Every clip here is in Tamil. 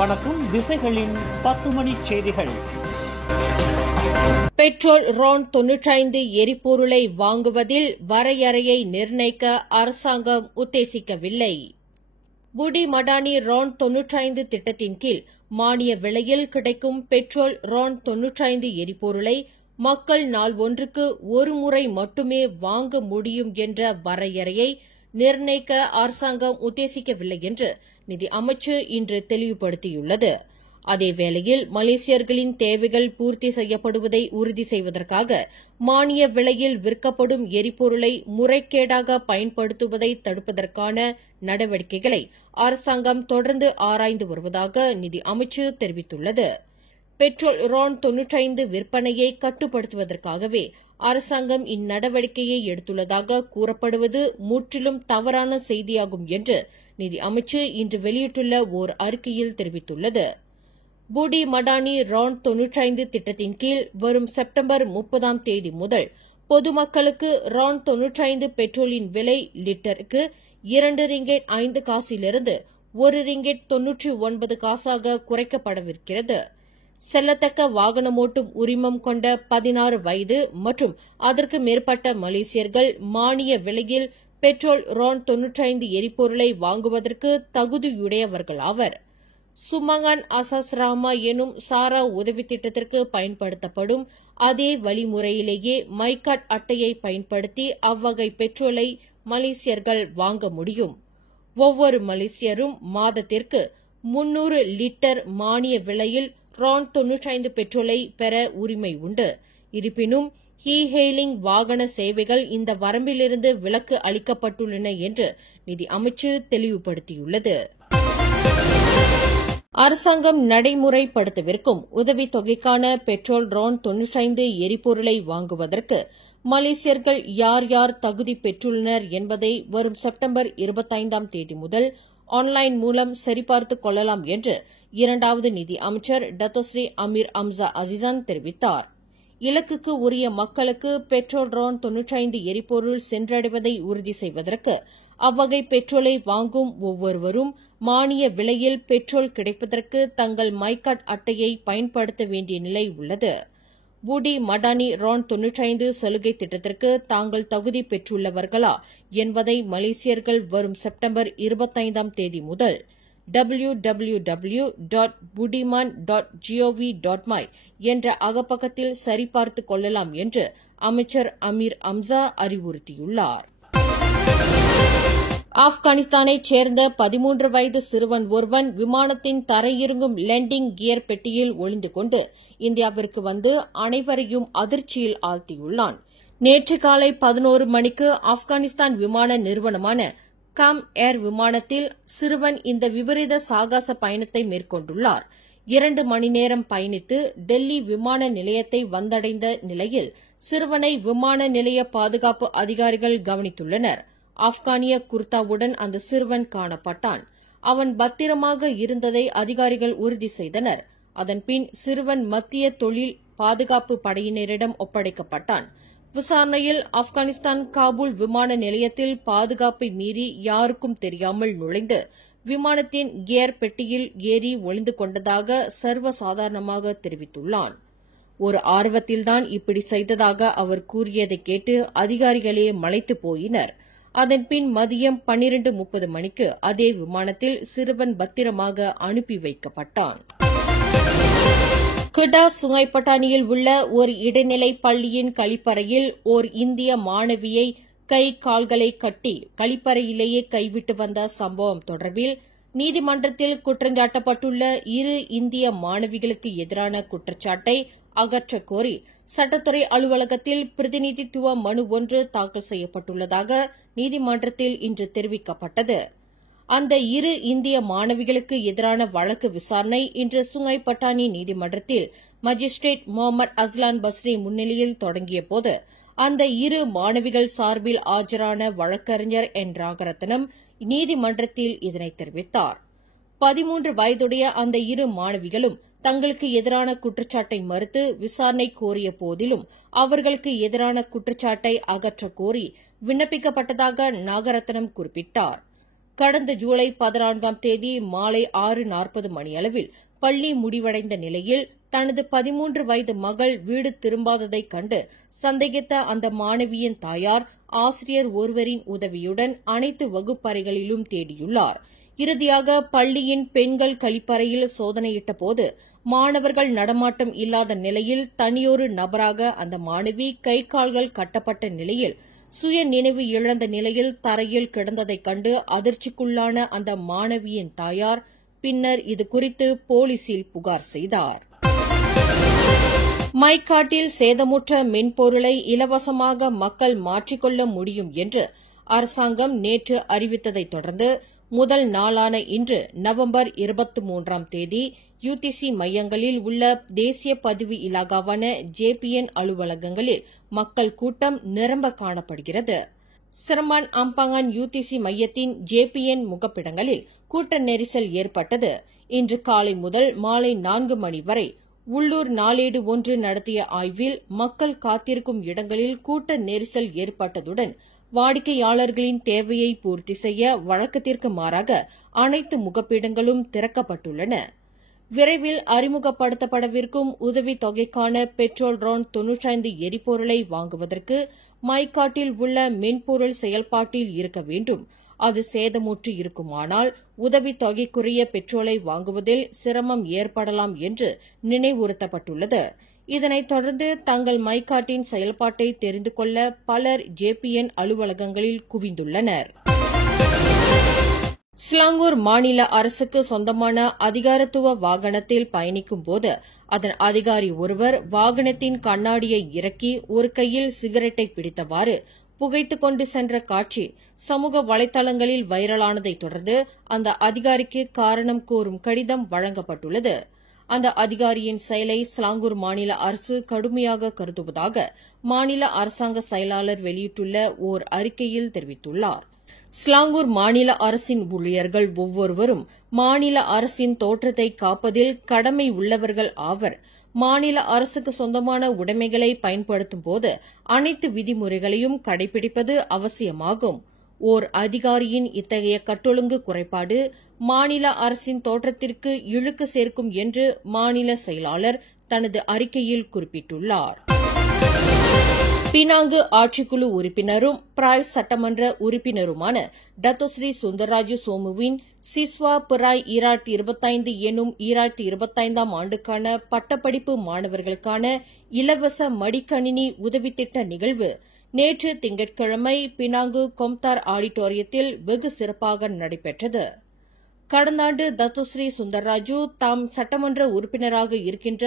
வணக்கம். திசைகளின் 10 மணி செய்திகள். பெட்ரோல் RON 95 எரிபொருளை வாங்குவதில் வரையறையை நிர்ணயிக்க அரசாங்கம் உத்தேசிக்கவில்லை. புடி மடானி RON 95 திட்டத்தின் கீழ் மானிய விலையில் கிடைக்கும் பெட்ரோல் RON 95 எரிபொருளை மக்கள் நாள் ஒன்றுக்கு ஒரு முறை மட்டுமே வாங்க முடியும் என்ற வரையறையை நிர்ணயிக்க அரசாங்கம் உத்தேசிக்கவில்லை என்று நிதி அமைச்சு இன்று தெளிவுபடுத்தியுள்ளது. அதேவேளையில் மலேசியர்களின் தேவைகள் பூர்த்தி செய்யப்படுவதை உறுதி செய்வதற்காக மானிய விலையில் விற்கப்படும் எரிபொருளை முறைகேடாக பயன்படுத்துவதை தடுப்பதற்கான நடவடிக்கைகளை அரசாங்கம் தொடர்ந்து ஆராய்ந்து வருவதாக நிதி அமைச்சு தெரிவித்துள்ளது. பெட்ரோல் RON 95 விற்பனையை கட்டுப்படுத்துவதற்காகவே அரசாங்கம் இந்நடவடிக்கையை எடுத்துள்ளதாக கூறப்படுவது முற்றிலும் தவறான செய்தியாகும் என்று நிதி அமைச்சு இன்று வெளியிட்டுள்ள ஓர் அறிக்கையில் தெரிவித்துள்ளது. புடி மடானி RON 95 திட்டத்தின் கீழ் வரும் செப்டம்பர் 30ஆம் தேதி முதல் பொதுமக்களுக்கு RON 95 பெட்ரோலின் விலை லிட்டருக்கு 2 ரிங்கெட் 5 காசிலிருந்து 1 ரிங்கெட் 99 காசாக குறைக்கப்படவிருக்கிறது. செல்லத்தக்க வாகனமோட்டும் உரிமம் கொண்ட 16 வயது மற்றும் அதற்கு மேற்பட்ட மலேசியர்கள் மானிய விலையில் பெட்ரோல் RON 95 எரிபொருளை வாங்குவதற்கு தகுதியுடையவர்களாவர். சுமங்கன் அசாஸ் ராமா எனும் சாரா உதவி திட்டத்திற்கு பயன்படுத்தப்படும் அதே வழிமுறையிலேயே மைகாட் அட்டையை பயன்படுத்தி அவ்வகை பெட்ரோலை மலேசியர்கள் வாங்க முடியும். ஒவ்வொரு மலேசியரும் மாதத்திற்கு 300 லிட்டர் மானிய விலையில் RON 95 பெட்ரோலை பெற உரிமை உண்டு. இருப்பினும் ஹெயிலிங் வாகன சேவைகள் இந்த வரம்பிலிருந்து விலக்கு அளிக்கப்பட்டுள்ளன என்று நிதி அமைச்சு தெளிவுபடுத்தியுள்ளது. அரசாங்கம் நடைமுறைப்படுத்தவிருக்கும் உதவித்தொகைக்கான பெட்ரோல் RON 95 எரிபொருளை வாங்குவதற்கு மலேசியர்கள் யார் யார் தகுதி பெற்றுள்ளனர் என்பதை வரும் செப்டம்பர் 25ஆம் தேதி முதல் ஆன்லைன் மூலம் சரிபார்த்துக் கொள்ளலாம் என்று இரண்டாவது நிதி அமைச்சர் டத்தோஸ்ரீ அமீர் அம்சா அசிசான் தெரிவித்தார். இலக்குக்கு உரிய மக்களுக்கு பெட்ரோல் RON 95 எரிபொருள் சென்றடைவதை உறுதி செய்வதற்கு அவ்வகை பெட்ரோலை வாங்கும் ஒவ்வொருவரும் மானிய விலையில் பெட்ரோல் கிடைப்பதற்கு தங்கள் மைகாட் அட்டையை பயன்படுத்த வேண்டிய நிலை உள்ளது. புடி மடானி RON 95 சலுகை திட்டத்திற்கு தாங்கள் தகுதி பெற்றுள்ளவர்களா என்பதை மலேசியர்கள் வரும் செப்டம்பர் 25ஆம் தேதி முதல் www.budiman.gov.my என்ற அகப்பக்கத்தில் சரிபார்த்துக் கொள்ளலாம் என்று அமைச்சர் அமீர் அம்சா அறிவுறுத்தியுள்ளார். ஆப்கானிஸ்தானைச் சேர்ந்த 13 வயது சிறுவன் ஒருவன் விமானத்தின் தரையிறங்கும் லேண்டிங் கியர் பெட்டியில் ஒளிந்து கொண்டு இந்தியாவிற்கு வந்து அனைவரையும் அதிர்ச்சியில் ஆழ்த்தியுள்ளான். நேற்று காலை 11 மணிக்கு ஆப்கானிஸ்தான் விமான நிறுவனமான காம் ஏர் விமானத்தில் சிறுவன் இந்த விபரீத சாகச பயணத்தை மேற்கொண்டுள்ளார். 2 மணி நேரம் பயணித்து டெல்லி விமான நிலையத்தை வந்தடைந்த நிலையில் சிறுவனை விமான நிலைய பாதுகாப்பு அதிகாரிகள் கவனித்துள்ளனர். ஆப்கானிய குர்தாவுடன் அந்த சிறுவன் காணப்பட்டான். அவன் பத்திரமாக இருந்ததை அதிகாரிகள் உறுதி செய்தனர். அதன்பின் சிறுவன் மத்திய தொழில் பாதுகாப்பு படையினரிடம் ஒப்படைக்கப்பட்டான். விசாரணையில் ஆப்கானிஸ்தான் காபூல் விமான நிலையத்தில் பாதுகாப்பை மீறி யாருக்கும் தெரியாமல் நுழைந்து விமானத்தின் கியர் பெட்டியில் ஏறி ஒளிந்து கொண்டதாக சர்வசாதாரணமாக தெரிவித்துள்ளான். ஒரு ஆர்வத்தில்தான் இப்படி செய்ததாக அவர் கூறியதை கேட்டு அதிகாரிகளே மலைத்து போயினர். அதன்பின் மதியம் 12:30 மணிக்கு அதே விமானத்தில் சிறுவன் பத்திரமாக அனுப்பி வைக்கப்பட்டான். கிடா சுங்கைப்பட்டாணியில் உள்ள ஒரு இடைநிலை பள்ளியின் கழிப்பறையில் ஓர் இந்திய மாணவியை கை கால்களை கட்டி கழிப்பறையிலேயே கைவிட்டு வந்த சம்பவம் தொடர்பில் நீதிமன்றத்தில் குற்றஞ்சாட்டப்பட்டுள்ள 2 இந்திய மாணவிகளுக்கு எதிரான குற்றச்சாட்டை அகற்றக் கோரி சட்டத்துறை அலுவலகத்தில் பிரதிநிதித்துவ மனு ஒன்று தாக்கல் செய்யப்பட்டுள்ளதாக நீதிமன்றத்தில் இன்று தெரிவிக்கப்பட்டது. அந்த 2 இந்திய மாணவிகளுக்கு எதிரான வழக்கு விசாரணை இன்று சுங்கைப்பட்டாணி நீதிமன்றத்தில் மஜிஸ்ட்ரேட் முகமது அஸ்லான் பஸ்ரி முன்னிலையில் தொடங்கியபோது அந்த 2 மாணவிகள் சார்பில் ஆஜரான வழக்கறிஞர் என் ராகரத்னம் நீதிமன்றத்தில் இதனை தெரிவித்தார். 13 வயதுடைய அந்த 2 மாணவிகளும் தங்களுக்கு எதிரான குற்றச்சாட்டை மறுத்து விசாரணை கோரிய போதிலும் அவர்களுக்கு எதிரான குற்றச்சாட்டை அகற்றக் கோரி விண்ணப்பிக்கப்பட்டதாக நாகரத்னம் குறிப்பிட்டார். கடந்த ஜூலை 14ஆம் தேதி மாலை 6:40 மணியளவில் பள்ளி முடிவடைந்த நிலையில் தனது 13 வயது மகள் வீடு திரும்பாததைக் கண்டு சந்தேகித்த அந்த மாணவியின் தாயார் ஆசிரியர் ஒருவரின் உதவியுடன் அனைத்து வகுப்பறைகளிலும் தேடியுள்ளார். இறுதியாக பள்ளியின் பெண்கள் கழிப்பறையில் சோதனையிட்டபோது மாணவர்கள் நடமாட்டம் இல்லாத நிலையில் தனியொரு நபராக அந்த மாணவி கை கால்கள் கட்டப்பட்ட நிலையில் சுய நினைவு இழந்த நிலையில் தரையில் கிடந்ததைக் கண்டு அதிர்ச்சிக்குள்ளான அந்த மாணவியின் தாயார் பின்னர் இதுகுறித்து போலீசில் புகார் செய்தார். மைக்காட்டில் சேதமுற்ற மென்பொருளை இலவசமாக மக்கள் மாற்றிக்கொள்ள முடியும் என்று அரசாங்கம் நேற்று அறிவித்ததைத் தொடர்ந்து முதல் நாளான இன்று நவம்பர் 23ஆம் தேதி யுடிசி மையங்களில் உள்ள தேசிய பதிவு இலாகாவான JPN அலுவலகங்களில் மக்கள் கூட்டம் நிரம்ப காணப்படுகிறது. சிரமான் அம்பாங்கன் யுடிசி மையத்தின் JPN முகப்பிடங்களில் கூட்ட நெரிசல் ஏற்பட்டது. இன்று காலை முதல் மாலை 4 மணி வரை உள்ளூர் நாளேடு ஒன்று நடத்திய ஆய்வில் மக்கள் காத்திருக்கும் இடங்களில் கூட்ட நெரிசல் ஏற்பட்டதுடன் வாடிக்கையாளர்களின் தேவையை பூர்த்தி செய்ய வழக்கத்திற்கு மாறாக அனைத்து முகப்பிடங்களும் திறக்கப்பட்டுள்ளன. விரைவில் அறிமுகப்படுத்தப்படவிருக்கும் உதவித் தொகைக்கான பெட்ரோல் RON 95 எரிபொருளை வாங்குவதற்கு மைக்காட்டில் உள்ள மென்பொருள் செயல்பாட்டில் இருக்க வேண்டும். அது சேதமுற்று இருக்குமானால் உதவித் தொகைக்குரிய பெட்ரோலை வாங்குவதில் சிரமம் ஏற்படலாம் என்று நினைவுறுத்தப்பட்டுள்ளது. இதனைத் தொடர்ந்து தங்கள் மைக்காட்டின் செயல்பாட்டை தெரிந்து கொள்ள பலர் JPN அலுவலகங்களில் குவிந்துள்ளனர். சிலாங்கூர் மாநில அரசுக்கு சொந்தமான அதிகாரத்துவ வாகனத்தில் பயணிக்கும்போது அதன் அதிகாரி ஒருவர் வாகனத்தின் கண்ணாடியை இறக்கி ஒரு கையில் சிகரெட்டை பிடித்தவாறு புகைத்துக் கொண்டு சென்ற காட்சி சமூக வலைதளங்களில் வைரலானதைத் தொடர்ந்து அந்த அதிகாரிக்கு காரணம் கோரும் கடிதம் வழங்கப்பட்டுள்ளது. அந்த அதிகாரியின் செயலை சிலாங்கூர் மாநில அரசு கடுமையாக கருதுவதாக மாநில அரசாங்க செயலாளர் வெளியிட்டுள்ள ஓர் அறிக்கையில் தெரிவித்துள்ளார். சிலாங்கூர் மாநில அரசின் ஊழியர்கள் ஒவ்வொருவரும் மாநில அரசின் தோற்றத்தை காப்பதில் கடமை உள்ளவர்கள் ஆவர். மாநில அரசுக்கு சொந்தமான உடைமைகளை பயன்படுத்தும் போது அனைத்து விதிமுறைகளையும் கடைபிடிப்பது அவசியமாகும். ஓர் அதிகாரியின் இத்தகைய கட்டொழுங்கு குறைபாடு மாநில அரசின் தோற்றத்திற்கு இழுக்கு சேர்க்கும் என்று மாநில செயலாளர் தனது அறிக்கையில் குறிப்பிட்டுள்ளார். பினாங்கு ஆட்சிக்குழு உறுப்பினரும் பிராய் சட்டமன்ற உறுப்பினருமான டத்தோஸ்ரீ சுந்தர்ராஜு சோமுவின் சிஸ்வா பிராய் 2025 எனும் 2025ஆம் ஆண்டுக்கான பட்டப்படிப்பு மாணவர்களுக்கான இலவச மடிக்கணினி உதவித்திட்ட நிகழ்வு நேற்று திங்கட்கிழமை பினாங்கு கொம்தார் ஆடிட்டோரியத்தில் வெகு சிறப்பாக நடைபெற்றது. கடந்த ஆண்டு தத்தோஸ்ரீ சுந்தர்ராஜு தாம் சட்டமன்ற உறுப்பினராக இருக்கின்ற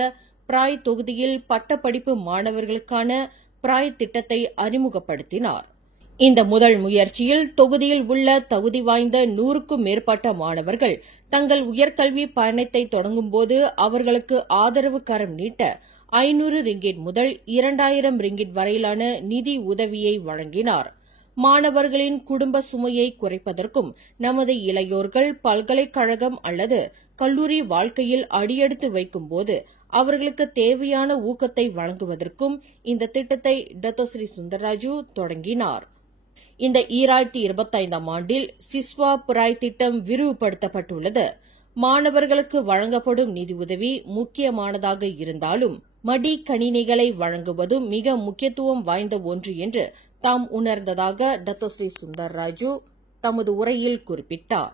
பிராய் தொகுதியில் பட்டப்படிப்பு மாணவர்களுக்கான பிராய் திட்டத்தை அறிமுகப்படுத்தினார். இந்த முதல் முயற்சியில் தொகுதியில் உள்ள தகுதி வாய்ந்த 100க்கும் மேற்பட்ட மாணவர்கள் தங்கள் உயர்கல்வி பயணத்தை தொடங்கும்போது அவர்களுக்கு ஆதரவு கரம் நீட்ட 500 ரிங்கிட் முதல் 2000 ரிங்கிட் வரையிலான நிதி உதவியை வழங்கினார். மாணவர்களின் குடும்ப சுமையை குறைப்பதற்கும் நமது இளையோர்கள் பல்கலைக்கழகம் அல்லது கல்லூரி வாழ்க்கையில் அடியெடுத்து வைக்கும்போது அவர்களுக்கு தேவையான ஊக்கத்தை வழங்குவதற்கும் இந்த திட்டத்தை டத்தோஸ்ரீ சுந்தர்ராஜு தொடங்கினார். இந்த 2025ஆம் ஆண்டில் சிஸ்வா பிராய் திட்டம் விரிவுபடுத்தப்பட்டுள்ளது. மாணவர்களுக்கு வழங்கப்படும் நிதியுதவி முக்கியமானதாக இருந்தாலும் மடிக்கணினிகளை வழங்குவதும் மிக முக்கியத்துவம் வாய்ந்த ஒன்று என்று தாம் உணர்ந்ததாக டத்தோஸ்ரீ சுந்தர்ராஜு தமது உரையில் குறிப்பிட்டார்.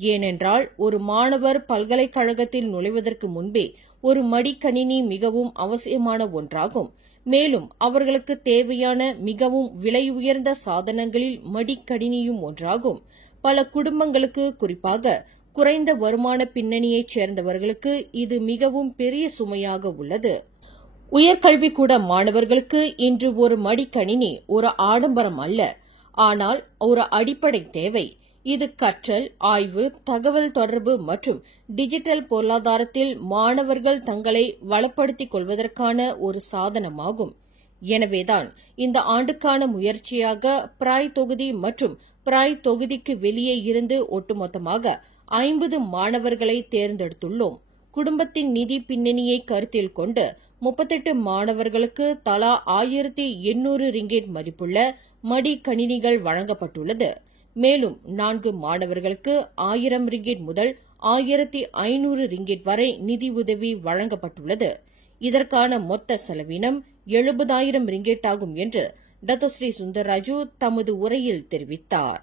ஏனென்றால் ஒரு மாணவர் பல்கலைக்கழகத்தில் நுழைவதற்கு முன்பே ஒரு மடிக்கணினி மிகவும் அவசியமான ஒன்றாகும். மேலும் அவர்களுக்கு தேவையான மிகவும் விலை உயர்ந்த சாதனங்களில் மடிக்கணினியும் ஒன்றாகும். பல குடும்பங்களுக்கு, குறிப்பாக குறைந்த வருமான பின்னணியைச் சேர்ந்தவர்களுக்கு இது மிகவும் பெரிய சுமையாக உள்ளது. உயர்கல்விக்கூட மாணவர்களுக்கு இன்று ஒரு மடிக்கணினி ஒரு ஆடம்பரம் அல்ல, ஆனால் ஒரு அடிப்படை தேவை. இது கற்றல், ஆய்வு, தகவல் தொடர்பு மற்றும் டிஜிட்டல் பொருளாதாரத்தில் மாணவர்கள் தங்களை வளப்படுத்திக் கொள்வதற்கான ஒரு சாதனமாகும். எனவேதான் இந்த ஆண்டுக்கான முயற்சியாக பிராய் தொகுதி மற்றும் பிராய் தொகுதிக்கு வெளியே இருந்து ஒட்டுமொத்தமாக 50 மாணவர்களை தேர்ந்தெடுத்துள்ளோம். குடும்பத்தின் நிதி பின்னணியை கருத்தில் கொண்டு 38 மாணவர்களுக்கு தலா 1800 ரிங்கேட் மதிப்புள்ள மடிக்கணினிகள் வழங்கப்பட்டுள்ளது. மேலும் 4 மாணவர்களுக்கு 1000 ரிங்கிட் முதல் 1500 ரிங்கிட் வரை நிதியுதவி வழங்கப்பட்டுள்ளது. இதற்கான மொத்த செலவினம் 70,000 ரிங்கிட் ஆகும் என்று டத்தோஸ்ரீ சுந்தர்ராஜு தமது உரையில் தெரிவித்தார்.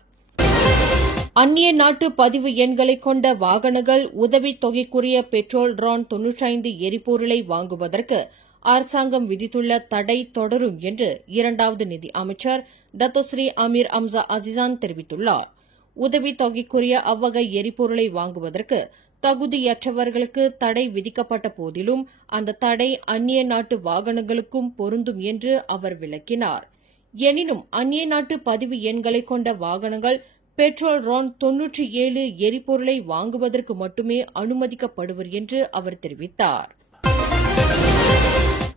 அந்நிய நாட்டு பதிவு எண்களை கொண்ட வாகனங்கள் உதவித் தொகைக்குரிய பெட்ரோல் ரான் 95 எரிபொருளை வாங்குவதற்கு அரசாங்கம் விதித்துள்ள தடை தொடரும் என்று 2வது நிதி அமைச்சர் டத்தோஸ்ரீ அமீர் அம்சா அசிசான் தெரிவித்துள்ளார். உதவித் தொகைக்குரிய அவ்வகை எரிபொருளை வாங்குவதற்கு தகுதியற்றவர்களுக்கு தடை விதிக்கப்பட்ட போதிலும் அந்த தடை அந்நிய நாட்டு வாகனங்களுக்கும் பொருந்தும் என்று அவர் விளக்கினார். எனினும் அந்நிய நாட்டு பதிவு எண்களை கொண்ட வாகனங்கள் பெட்ரோல் ரான் 97 எரிபொருளை வாங்குவதற்கு மட்டுமே அனுமதிக்கப்படுவர் என்று அவர் தெரிவித்தார்.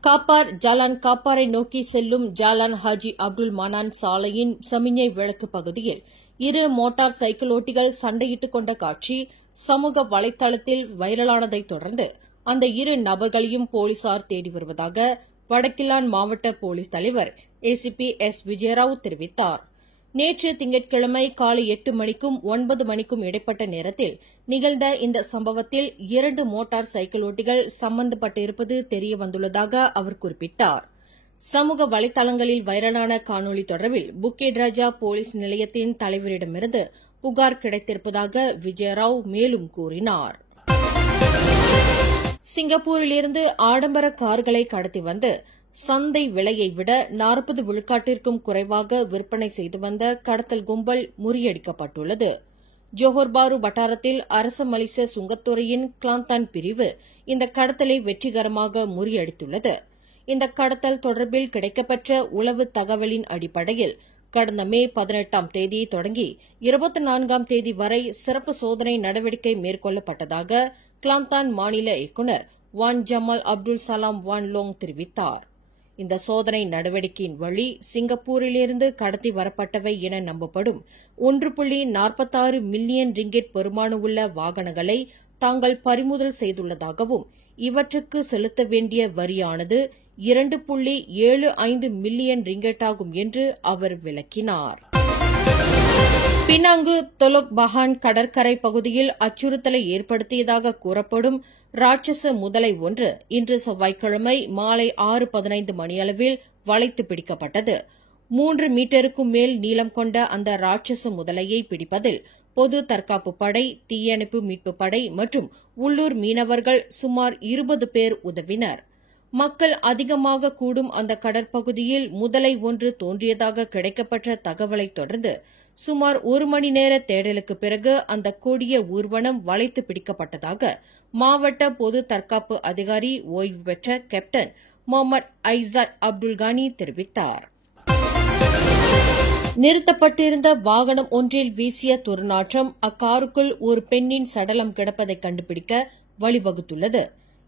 காப்பார் ஜாலான் காப்பாரை நோக்கி செல்லும் ஜாலான் ஹாஜி அப்துல் மனான் சாலையின் சமிஞ்சை விளக்கு பகுதியில் 2 மோட்டார் சைக்கிளோட்டிகள் சண்டையிட்டுக் கொண்ட காட்சி சமூக வலைதளத்தில் வைரலானதைத் தொடர்ந்து அந்த 2 நபர்களையும் போலீசார் தேடி வருவதாக வடக்கிலான் மாவட்ட போலீஸ் தலைவர் ஏசிபி எஸ் விஜயராவ் தெரிவித்தார். நேற்று திங்கட்கிழமை காலை 8 மணிக்கும் 9 மணிக்கும் இடைப்பட்ட நேரத்தில் நிகழ்ந்த இந்த சம்பவத்தில் 2 மோட்டார் சைக்கிளோட்டிகள் சம்பந்தப்பட்டிருப்பது தெரியவந்துள்ளதாக அவர் குறிப்பிட்டார். சமூக வலைதளங்களில் வைரலான காணொலி தொடர்பில் புக்கேட் ராஜா போலீஸ் நிலையத்தின் தலைவரிடமிருந்து புகார் கிடைத்திருப்பதாக விஜயராவ் மேலும் கூறினார். சிங்கப்பூரிலிருந்து ஆடம்பர கார்களை கடத்தி வந்து சந்தை விலையை விட 40 விழுக்காட்டிற்கும் குறைவாக விற்பனை செய்து வந்த கடத்தல் கும்பல் முறியடிக்கப்பட்டுள்ளது. ஜோஹர் பாரு வட்டாரத்தில் அரச மலேசிய சுங்கத்துறையின் கிளாந்தான் பிரிவு இந்த கடத்தலை வெற்றிகரமாக முறியடித்துள்ளது. இந்த கடத்தல் தொடர்பில் கிடைக்கப்பெற்ற உளவு தகவலின் அடிப்படையில் கடந்த மே 18ஆம் தேதி தொடங்கி 24ஆம் தேதி வரை சிறப்பு சோதனை நடவடிக்கை மேற்கொள்ளப்பட்டதாக கிளாந்தான் மாநில இயக்குநர் வான் ஜமால் அப்துல் சலாம் வான் லோங் தெரிவித்தார். இந்த சோதனை நடவடிக்கையின் வழி சிங்கப்பூரிலிருந்து கடத்தி வரப்பட்டவை என நம்பப்படும் 1.46 மில்லியன் ரிங்கிட் பெறுமானமுள்ள வாகனங்களை தாங்கள் பறிமுதல் செய்துள்ளதாகவும் இவற்றுக்கு செலுத்த வேண்டிய வரியானது 2.75 மில்லியன் ரிங்கிட் ஆகும் என்று அவர் விளக்கினார். பினாங்கு தொலோக் பஹான் கடற்கரை பகுதியில் அச்சுறுத்தலை ஏற்படுத்தியதாக கூறப்படும் ராட்சச முதலை ஒன்று இன்று செவ்வாய்க்கிழமை மாலை 6:15 மணியளவில் வளைத்து பிடிக்கப்பட்டது. 3 மீட்டருக்கும் மேல் நீளம் கொண்ட அந்த ராட்சச முதலையை பிடிப்பதில் பொது தற்காப்பு படை, தீயணைப்பு மீட்புப் படை மற்றும் உள்ளூர் மீனவர்கள் சுமார் 20 பேர் உதவினர். மக்கள் அதிகமாக கூடும் அந்த கடற்பகுதியில் முதலை ஒன்று தோன்றியதாக கிடைக்கப்பட்ட தகவலைத் தொடர்ந்து சுமார் 1 மணி நேர தேடலுக்கு பிறகு அந்த கொடிய ஊர்வனம் வளைத்து பிடிக்கப்பட்டதாக மாவட்ட பொது தற்காப்பு அதிகாரி ஓய்வு பெற்ற கேப்டன் முகமது ஐசாட் அப்துல் கானி தெரிவித்தார். நிறுத்தப்பட்டிருந்த வாகனம் ஒன்றில் வீசிய துர்நாற்றம் அக்காருக்குள் ஒரு பெண்ணின் சடலம் கிடப்பதை கண்டுபிடிக்க வழிவகுத்துள்ளது.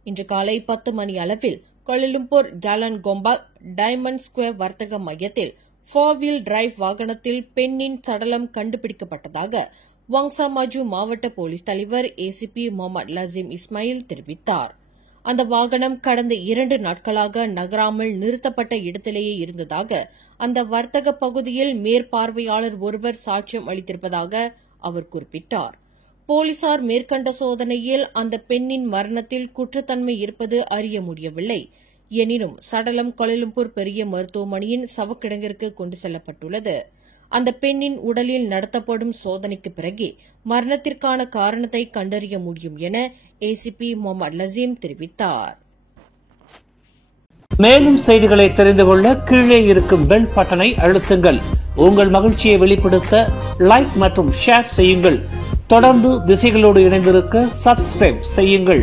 இன்று காலை 10 மணி அளவில் Kuala Lumpur Jalan Gombak diamond square வர்த்தக மையத்தில் 4-வீல் டிரைவ் வாகனத்தில் பெண்ணின் சடலம் கண்டுபிடிக்கப்பட்டதாக வாங்சா மாஜு மாவட்ட போலீஸ் தலைவர் ஏசிபி முகமது லசீம் இஸ்மாயில் தெரிவித்தார். அந்த வாகனம் கடந்த 2 நாட்களாக நகராமல் நிறுத்தப்பட்ட இடத்திலேயே இருந்ததாக அந்த வர்த்தக பகுதியில் மேற்பார்வையாளர் ஒருவர் சாட்சியம் அளித்திருப்பதாக அவர் குறிப்பிட்டார். போலீசார் மேற்கொண்ட சோதனையில் அந்த பெண்ணின் மரணத்தில் குற்றத்தன்மை இருப்பது அறிய முடியவில்லை. எனினும் சடலம் கோலாலம்பூர் பெரிய மருத்துவமனையின் சவக்கிடங்கிற்கு கொண்டு செல்லப்பட்டுள்ளது. அந்த பெண்ணின் உடலில் நடத்தப்படும் சோதனைக்கு பிறகு மரணத்திற்கான காரணத்தை கண்டறிய முடியும் என ஏசிபி முகமது லசீம் தெரிவித்தார். மேலும் செய்திகளை தெரிந்து கொள்ள கீழே இருக்கும் பெல் பட்டனை அழுத்துங்கள். உங்கள் மகிழ்ச்சியை வெளிப்படுத்த லைக் மற்றும் ஷேர் செய்யுங்கள். தொடர்ந்து திசைகளோடு இணைந்திருக்க சப்ஸ்கிரைப் செய்யுங்கள்.